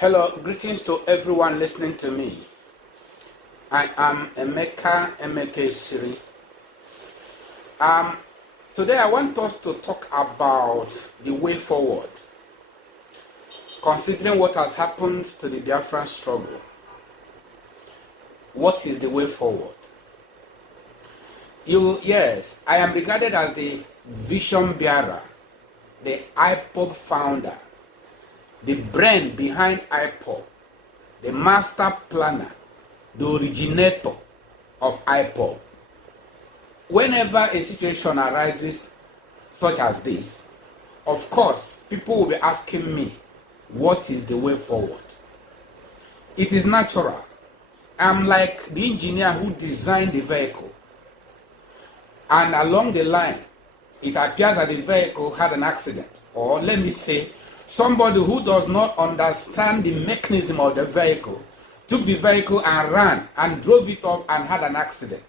Hello, greetings to everyone listening to me. I am Emeka Shiri. Today I want us to talk about the way forward, considering what has happened to the Biafran struggle. What is the way forward? Yes, I am regarded as the vision bearer, the IPOB founder, the brain behind IPOB, the master planner, the originator of IPOB. Whenever a situation arises such as this, of course, people will be asking me, what is the way forward? It is natural. I'm like the engineer who designed the vehicle. And along the line, it appears that the vehicle had an accident. Or let me say, somebody who does not understand the mechanism of the vehicle took the vehicle and ran and drove it off and had an accident.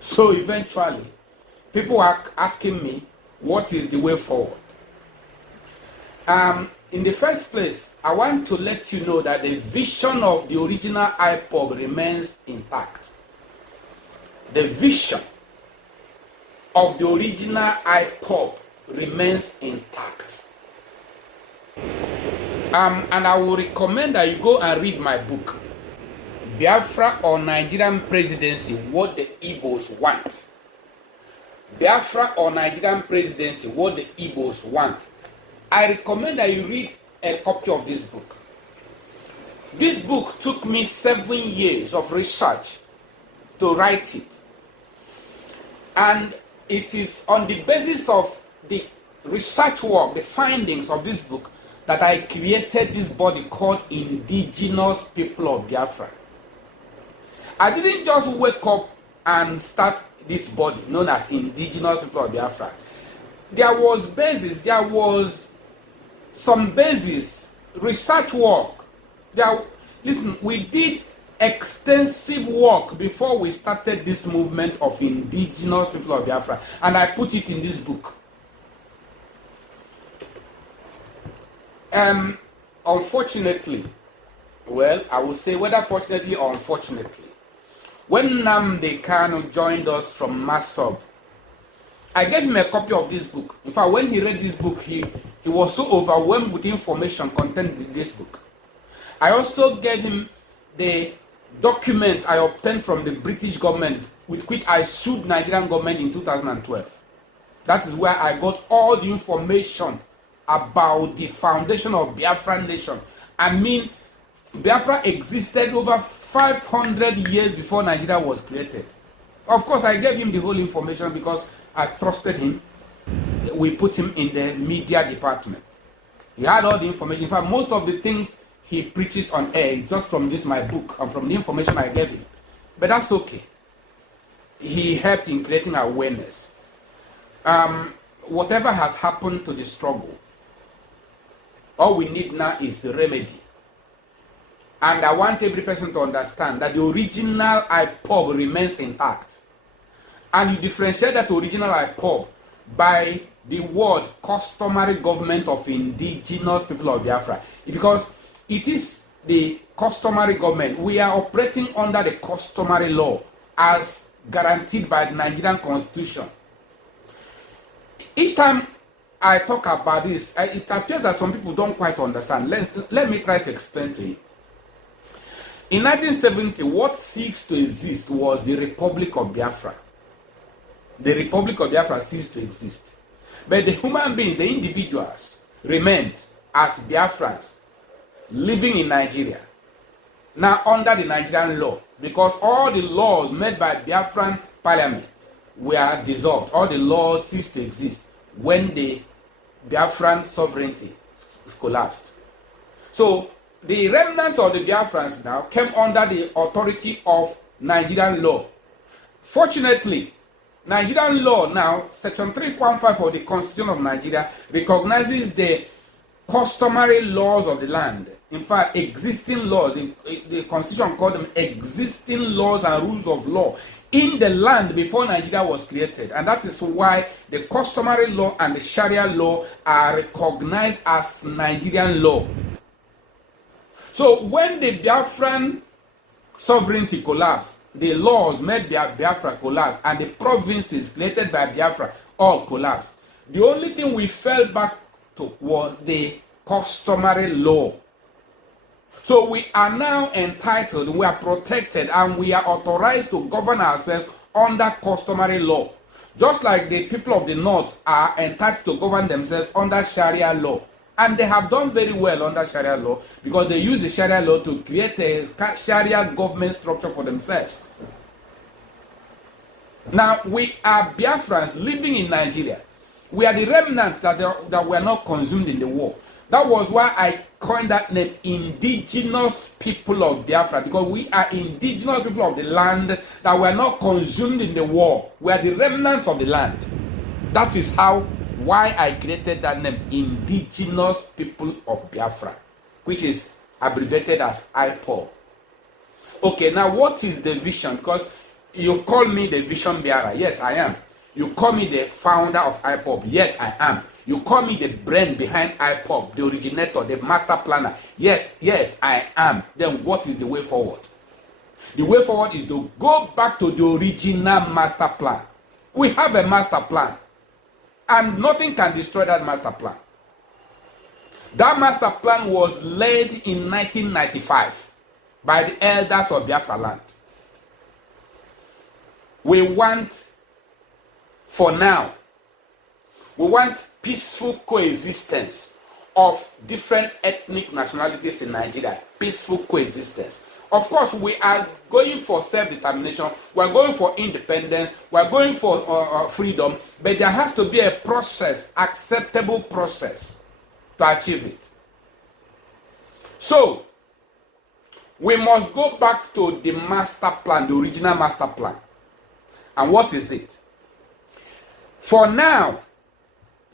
So eventually, people are asking me, what is the way forward? In the first place, I want to let you know that the vision of the original IPOB remains intact. The vision of the original IPOB remains intact. And I will recommend that you go and read my book, Biafra or Nigerian Presidency, What the Igbos Want. Biafra or Nigerian Presidency, What the Igbos Want. I recommend that you read a copy of this book. This book took me 7 years of research to write it. And it is on the basis of the research work, the findings of this book, that I created this body called Indigenous People of Biafra. I didn't just wake up and start this body known as Indigenous People of Biafra. There was some basis, research work. Listen, we did extensive work before we started this movement of Indigenous People of Biafra, and I put it in this book. Unfortunately, well, I will say whether fortunately or unfortunately, when Nnamdi Kanu joined us from Masop, I gave him a copy of this book. In fact, when he read this book, he was so overwhelmed with information contained in this book. I also gave him the documents I obtained from the British government with which I sued Nigerian government in 2012. That is where I got all the information about the foundation of Biafran nation. I mean, Biafra existed over 500 years before Nigeria was created. Of course, I gave him the whole information because I trusted him. We put him in the media department. He had all the information. In fact, most of the things he preaches on air is just from my book and from the information I gave him. But that's okay. He helped in creating awareness. Whatever has happened to the struggle, all we need now is the remedy. And I want every person to understand that the original IPOB remains intact. And you differentiate that original IPOB by the word customary government of Indigenous People of Biafra. Because it is the customary government. We are operating under the customary law as guaranteed by the Nigerian Constitution. Each time I talk about this, it appears that some people don't quite understand. Let me try to explain to you. In 1970, what ceased to exist was the Republic of Biafra. The Republic of Biafra ceased to exist. But the human beings, the individuals, remained as Biafrans, living in Nigeria. Now under the Nigerian law, because all the laws made by Biafran parliament were dissolved. All the laws ceased to exist when the Biafran sovereignty collapsed. So the remnants of the Biafrans now came under the authority of Nigerian law. Fortunately, Nigerian law now, section 315 of the Constitution of Nigeria, recognizes the customary laws of the land. In fact, existing laws, the Constitution called them existing laws and rules of law in the land before Nigeria was created. And that is why the customary law and the Sharia law are recognized as Nigerian law. So when the Biafran sovereignty collapsed, the laws made Biafra collapse, and the provinces created by Biafra all collapsed. The only thing we fell back to was the customary law. So we are now entitled, we are protected, and we are authorized to govern ourselves under customary law. Just like the people of the north are entitled to govern themselves under Sharia law. And they have done very well under Sharia law because they use the Sharia law to create a Sharia government structure for themselves. Now, we are Biafrans living in Nigeria. We are the remnants that were not consumed in the war. That was why I coined that name, indigenous people of Biafra, because we are indigenous people of the land that were not consumed in the war. We are the remnants of the land. That is why I created that name, indigenous people of Biafra, which is abbreviated as IPOB. Okay, now what is the vision? Because you call me the vision bearer. Yes, I am. You call me the founder of IPOB. Yes, I am. You call me the brain behind IPOB, the originator, the master planner. Yes, I am. Then what is the way forward? The way forward is to go back to the original master plan. We have a master plan, and nothing can destroy that master plan. That master plan was laid in 1995 by the elders of Biafra land. We want, for now, we want peaceful coexistence of different ethnic nationalities in Nigeria. Peaceful coexistence. Of course, we are going for self-determination. We are going for independence. We are going for freedom. But there has to be a process, acceptable process to achieve it. So, we must go back to the master plan, the original master plan. And what is it? For now,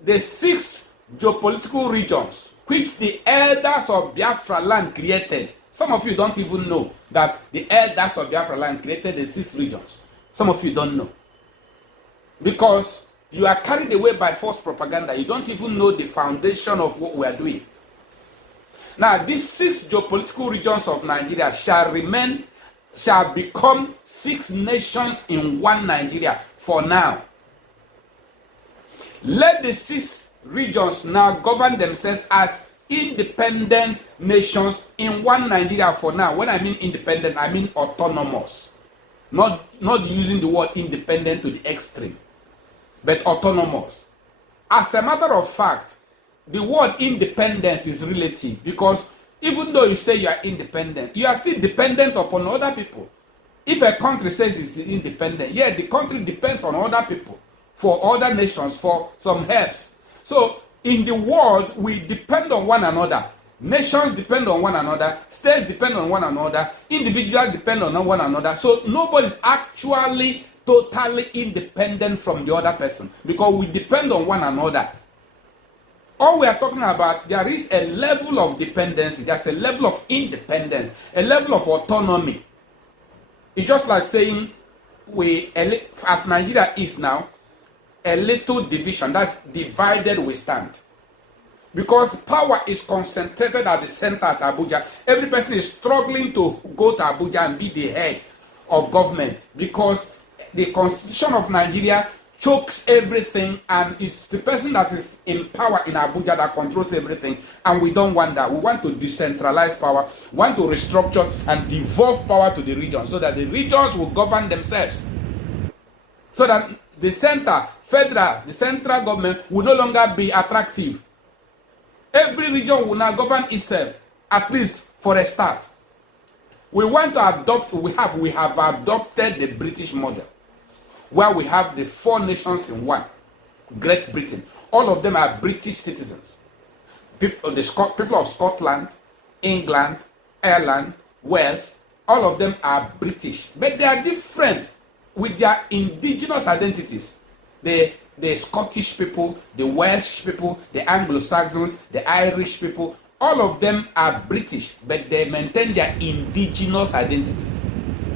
the 6 geopolitical regions which the elders of Biafra land created. Some of you don't even know that the elders of Biafra land created the 6 regions. Some of you don't know. Because you are carried away by false propaganda. You don't even know the foundation of what we are doing. Now, these 6 geopolitical regions of Nigeria shall become 6 nations in one Nigeria for now. Let the 6 regions now govern themselves as independent nations in one Nigeria for now. When I mean independent, I mean autonomous. Not using the word independent to the extreme, but autonomous. As a matter of fact, the word independence is relative, because even though you say you are independent, you are still dependent upon other people. If a country says it's independent, yeah, the country depends on other people, for other nations, for some helps. So in the world, we depend on one another. Nations depend on one another. States depend on one another. Individuals depend on one another. So nobody is actually totally independent from the other person, because we depend on one another. All we are talking about, there is a level of dependency, there's a level of independence, a level of autonomy. It's just like saying, as Nigeria is now, a little division, that divided we stand. Because power is concentrated at the center at Abuja. Every person is struggling to go to Abuja and be the head of government, because the constitution of Nigeria chokes everything, and it's the person that is in power in Abuja that controls everything. And we don't want that. We want to decentralize power, we want to restructure and devolve power to the regions, so that the regions will govern themselves. So that the central government will no longer be attractive. Every region will now govern itself, at least for a start. We want to adopt, we have adopted the British model, where we have the 4 nations in one. Great Britain. All of them are British citizens. People of Scotland, England, Ireland, Wales, all of them are British. But they are different with their indigenous identities. The Scottish people, the Welsh people, the Anglo-Saxons, the Irish people, all of them are British, but they maintain their indigenous identities.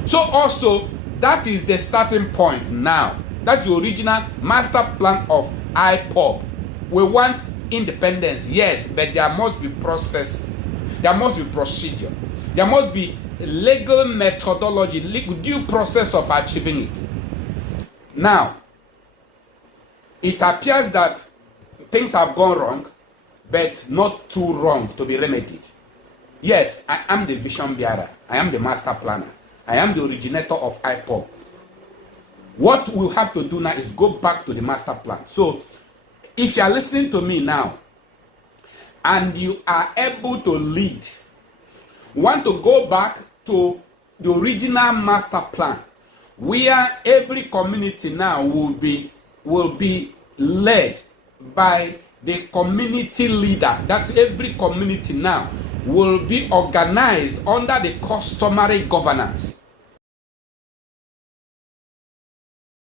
So also, that is the starting point now. That's the original master plan of IPOB. We want independence, yes, but there must be process. There must be procedure. There must be legal methodology, legal due process of achieving it. Now, it appears that things have gone wrong, but not too wrong to be remedied. Yes, I am the vision bearer. I am the master planner. I am the originator of IPOB. What we have to do now is go back to the master plan. So, if you are listening to me now, and you are able to lead, want to go back to the original master plan, where every community now will be led by the community leader, that every community now will be organized under the customary governance.